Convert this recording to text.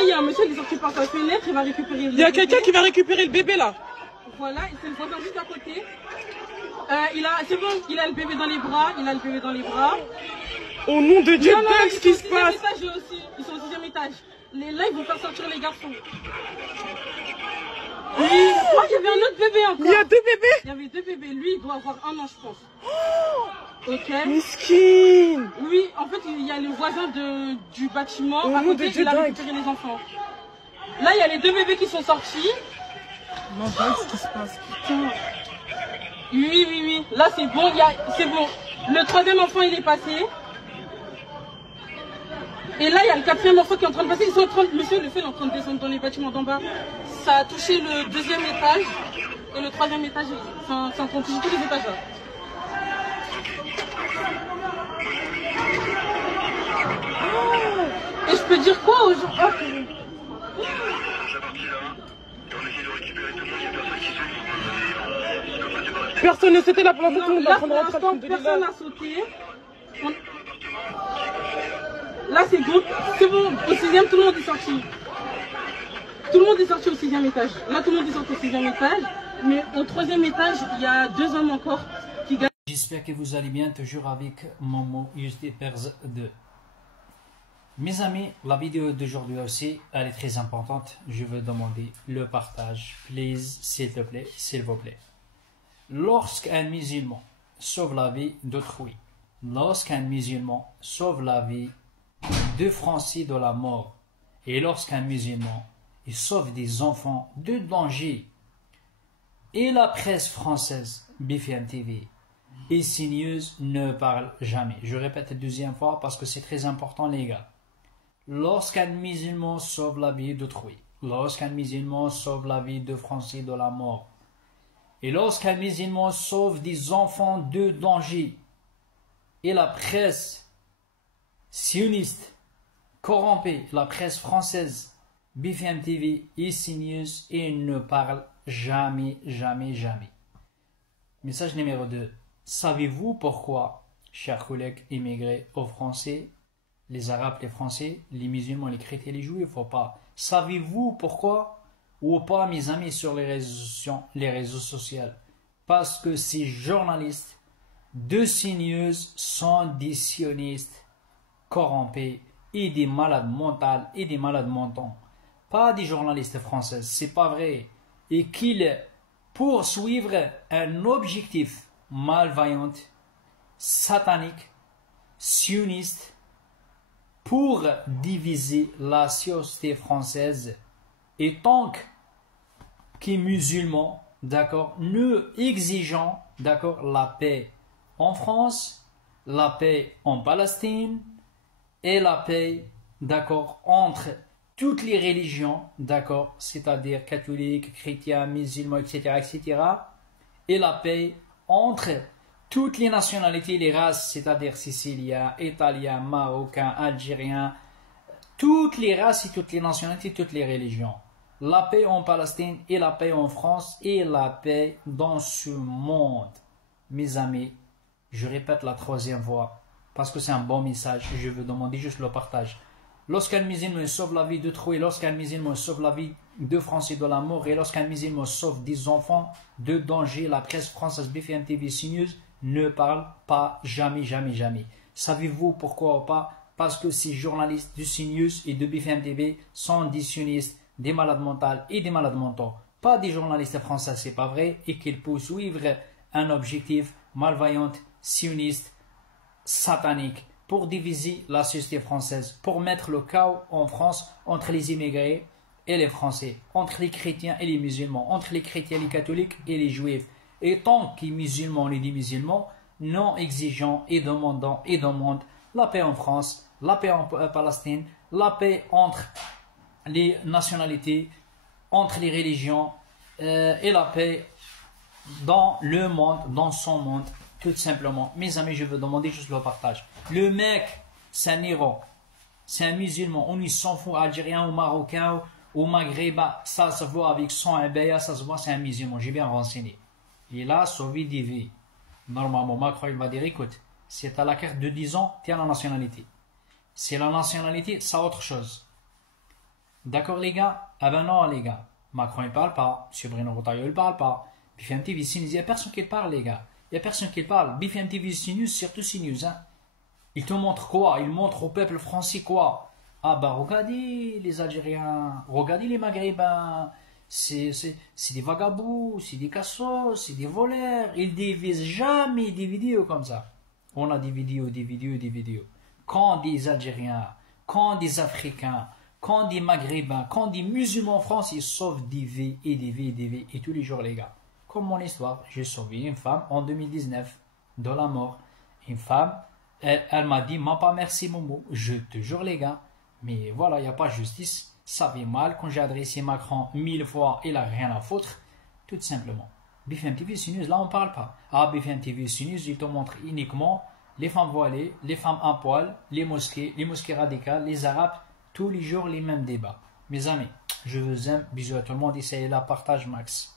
Il y a un monsieur qui est sorti par sa fenêtre, il va récupérer le bébé. Il y a quelqu'un qui va récupérer le bébé là. Voilà, et c'est le voisin juste à côté. C'est bon, il a le bébé dans les bras, Au nom de Dieu, qu'est-ce qui se passe? Ils sont au 6e étage. Là, ils vont faire sortir les garçons. Oui. Je crois qu'il y avait un autre bébé encore. Il y a 2 bébés? Il y avait 2 bébés. Lui, il doit avoir 1 an, je pense. Ok. Miskin. Oui, en fait, il y a le voisin du bâtiment. Au À nom de côté, Dieu, il a récupéré les enfants. Là, il y a les 2 bébés qui sont sortis. Non, qu'est-ce qui se passe? Putain. Oui. Là, c'est bon. C'est bon. Le 3e enfant, il est passé. Et là, il y a le 4e enfant qui est en train de passer. Monsieur le fait, il est en train de descendre dans les bâtiments d'en bas. Ça a touché le 2e étage. Et le 3e étage, c'est en train de toucher tous les étages là. Et je peux dire quoi aux gens? Personne ne sautait là pour l'instant, tout le monde est en train de rentrer. Personne n'a sauté. Là c'est bon, au 6e tout le monde est sorti. Tout le monde est sorti au 6e étage. Là tout le monde est sorti au 6e étage. Mais au 3e étage, il y a 2 hommes encore qui gagnent. J'espère que vous allez bien, toujours avec Momo Youtubers 2. Mes amis, la vidéo d'aujourd'hui aussi, elle est très importante. Je veux demander le partage, please, s'il te plaît, s'il vous plaît. Lorsqu'un musulman sauve la vie d'autrui, lorsqu'un musulman sauve la vie de Français de la mort, et lorsqu'un musulman il sauve des enfants de danger, et la presse française, BFM TV et CNews ne parlent jamais. Je répète la 2e fois parce que c'est très important les gars. Lorsqu'un musulman sauve la vie d'autrui, lorsqu'un musulman sauve la vie de Français de la mort, et lorsqu'un musulman sauve des enfants de danger, et la presse sioniste corrompue, la presse française, BFM TV et CNews, ils ne parlent jamais. Message numéro 2. Savez-vous pourquoi, chers collègues immigrés aux Français, les Arabes, les Français, les musulmans, les chrétiens, les juifs, ou pas? Savez-vous pourquoi ou pas, mes amis, sur les réseaux sociaux? Parce que ces journalistes de CNews sont des sionistes corrompus et des malades mentaux et des malades mentaux. Pas des journalistes français, c'est pas vrai. Et qu'ils poursuivent un objectif malveillant, satanique, sioniste, pour diviser la société française. Et tant que musulmans, d'accord, nous exigeons, d'accord, la paix en France, la paix en Palestine et la paix, d'accord, entre toutes les religions, d'accord, c'est-à-dire catholiques, chrétiens, musulmans, etc., et la paix entre toutes les nationalités, les races, c'est-à-dire siciliens, italiens, marocains, algériens, toutes les races et toutes les nationalités, toutes les religions. La paix en Palestine et la paix en France et la paix dans ce monde. Mes amis, je répète la 3e fois, parce que c'est un bon message, je veux demander juste le partage. Lorsqu'un musulman sauve la vie d'autrui, lorsqu'un musulman sauve la vie de Français de la mort, et lorsqu'un musulman sauve des enfants de danger, la presse française, BFM TV, CNews ne parle pas jamais. Savez-vous pourquoi ou pas? Parce que ces journalistes de CNews et de BFM TV sont des sionistes, des malades mentaux et des malades mentaux. Pas des journalistes français, c'est pas vrai, et qu'ils poursuivent un objectif malveillant, sioniste, satanique, pour diviser la société française, pour mettre le chaos en France entre les immigrés et les Français, entre les chrétiens et les musulmans, entre les chrétiens, les catholiques et les juifs. Et tant que les musulmans et les musulmans, non exigeant et demandent la paix en France, la paix en Palestine, la paix entre les nationalités, entre les religions, et la paix dans le monde, dans son monde, tout simplement. Mes amis, je veux demander juste le partage. Le mec, c'est un Iran, c'est un musulman, on y s'en fout, algérien ou marocain ou maghrébin, ça se voit avec son abaya, ça se voit, c'est un musulman, j'ai bien renseigné. Il a sauvé des vies. Normalement, Macron, il va dire, écoute, si tu as la carte de 10 ans, tu as la nationalité. C'est la nationalité, c'est autre chose. D'accord les gars? Ah ben non les gars. Macron il parle pas. M. Bruno Retailleau il parle pas. BFM TV CNews, il n'y a personne qui parle les gars. Il n'y a personne qui parle. BFM TV CNews, surtout CNews. Hein. Il te montre quoi? Il montre au peuple français quoi? Ah bah regardez les Algériens, regardez les Maghrébins. C'est des vagabonds, c'est des cassos, c'est des voleurs. Ils divisent jamais des vidéos comme ça. On a des vidéos, des vidéos, des vidéos. Quand des Algériens, quand des Africains, quand des Maghrébins, quand des musulmans français sauvent des vies et des vies et des vies et tous les jours les gars. Comme mon histoire, j'ai sauvé une femme en 2019 de la mort. Une femme, elle m'a dit, m'a pas merci Momo. Je te jure les gars. Mais voilà, il n'y a pas de justice. Ça fait mal quand j'ai adressé Macron 1000 fois, il n'a rien à foutre. Tout simplement. BFM TV CNews, là on parle pas. Ah, BFM TV CNews, il te montre uniquement les femmes voilées, les femmes à poil, les mosquées radicales, les arabes, tous les jours les mêmes débats. Mes amis, je vous aime. Bisous à tout le monde. Essayez la partage max.